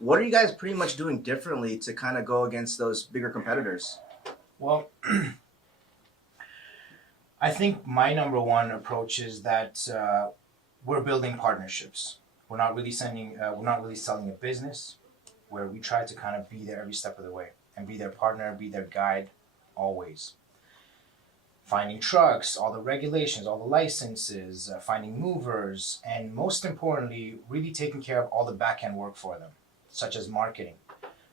What are you guys pretty much doing differently to kind of go against those bigger competitors? Well, I think my number one approach is that we're building partnerships. We're not really selling a business. Where we try to kind of be there every step of the way and be their partner, be their guide, always. Finding trucks, all the regulations, all the licenses, finding movers, and most importantly, really taking care of all the back end work for them, such as marketing,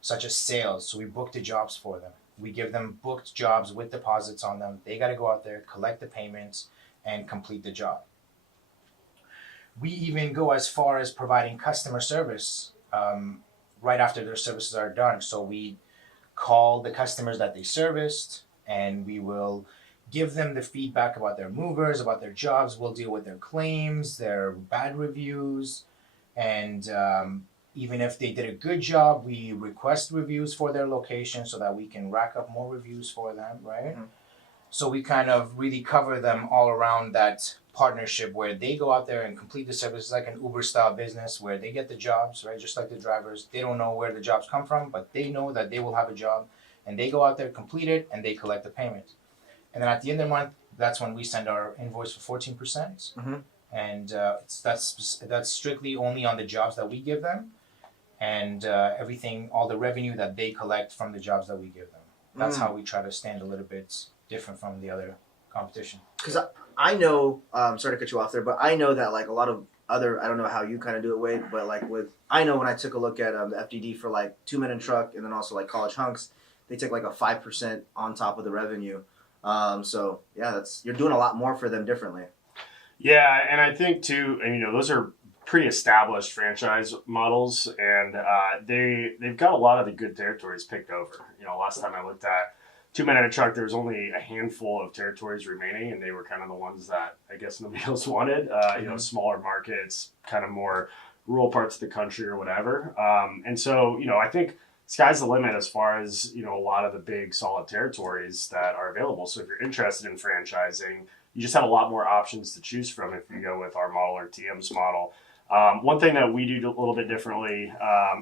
such as sales. So we book the jobs for them. We give them booked jobs with deposits on them. They got to go out there, collect the payments, and complete the job. We even go as far as providing customer service right after their services are done. So we call the customers that they serviced and we will give them the feedback about their movers, about their jobs. We'll deal with their claims, their bad reviews, and even if they did a good job, we request reviews for their location so that we can rack up more reviews for them, right? Mm-hmm. So we kind of really cover them all around that partnership where they go out there and complete the services like an Uber style business where they get the jobs, right? Just like the drivers. They don't know where the jobs come from, but they know that they will have a job and they go out there, complete it, and they collect the payment. And then at the end of the month, that's when we send our invoice for 14%. Mm-hmm. And that's strictly only on the jobs that we give them and everything, all the revenue that they collect from the jobs that we give them. That's how we try to stand a little bit different from the other competition. Because I know, sorry to cut you off there, but I know that like a lot of other, I don't know how you kind of do it, Wade, but like I know when I took a look at the FDD for like 2 Men and Truck and then also like College Hunks, they take like a 5% on top of the revenue. So yeah, you're doing a lot more for them differently. Yeah, and I think too, and those are pre-established franchise models, and they've got a lot of the good territories picked over. Last time I looked at 2 Men and a Truck, there was only a handful of territories remaining, and they were kind of the ones that I guess nobody else wanted. Smaller markets, kind of more rural parts of the country or whatever. And so, I think sky's the limit as far as, a lot of the big solid territories that are available. So if you're interested in franchising, you just have a lot more options to choose from if you go with our model or TM's model. One thing that we do a little bit differently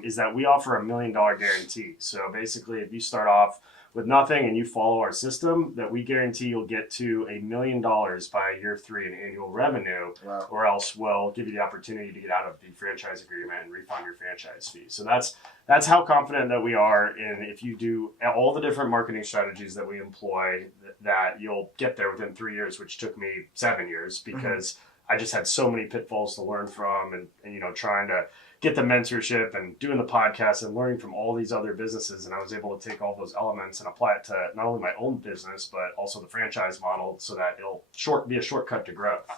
is that we offer $1 million guarantee. So basically, if you start off with nothing and you follow our system, that we guarantee you'll get to $1 million by year 3 in annual revenue. Wow. Or else we'll give you the opportunity to get out of the franchise agreement and refund your franchise fee. So that's how confident that we are in, if you do all the different marketing strategies that we employ, that you'll get there within 3 years, which took me 7 years because I just had so many pitfalls to learn from and trying to get the mentorship and doing the podcast and learning from all these other businesses. And I was able to take all those elements and apply it to not only my own business, but also the franchise model so that it'll be a shortcut to growth.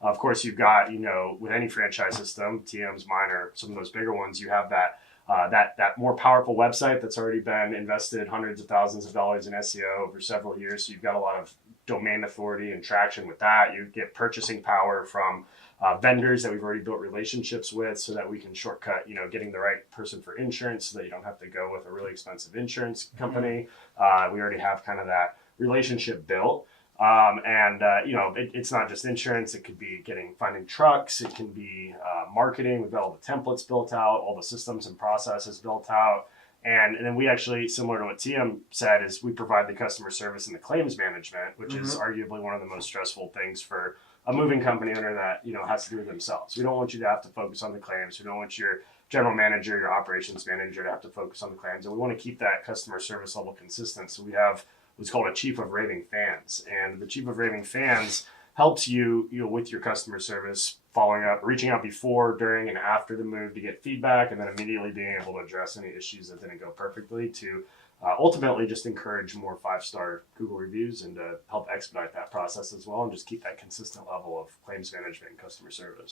Of course, you've got, with any franchise system, TM's, mine, or some of those bigger ones, you have that more powerful website that's already been invested hundreds of thousands of dollars in SEO over several years. So you've got a lot of domain authority and traction with that. You get purchasing power from vendors that we've already built relationships with so that we can shortcut, getting the right person for insurance so that you don't have to go with a really expensive insurance company. We already have kind of that relationship built. It's not just insurance. It could be finding trucks. It can be marketing. We've got all the templates built out, all the systems and processes built out. And then we actually, similar to what TM said, is we provide the customer service and the claims management, which is arguably one of the most stressful things for a moving company owner that, has to do with themselves. We don't want you to have to focus on the claims. We don't want your general manager, your operations manager to have to focus on the claims. And we want to keep that customer service level consistent. So we have what's called a chief of raving fans. And the chief of raving fans helps you, with your customer service, following up, reaching out before, during, and after the move to get feedback, and then immediately being able to address any issues that didn't go perfectly to ultimately just encourage more 5-star Google reviews and to help expedite that process as well and just keep that consistent level of claims management and customer service.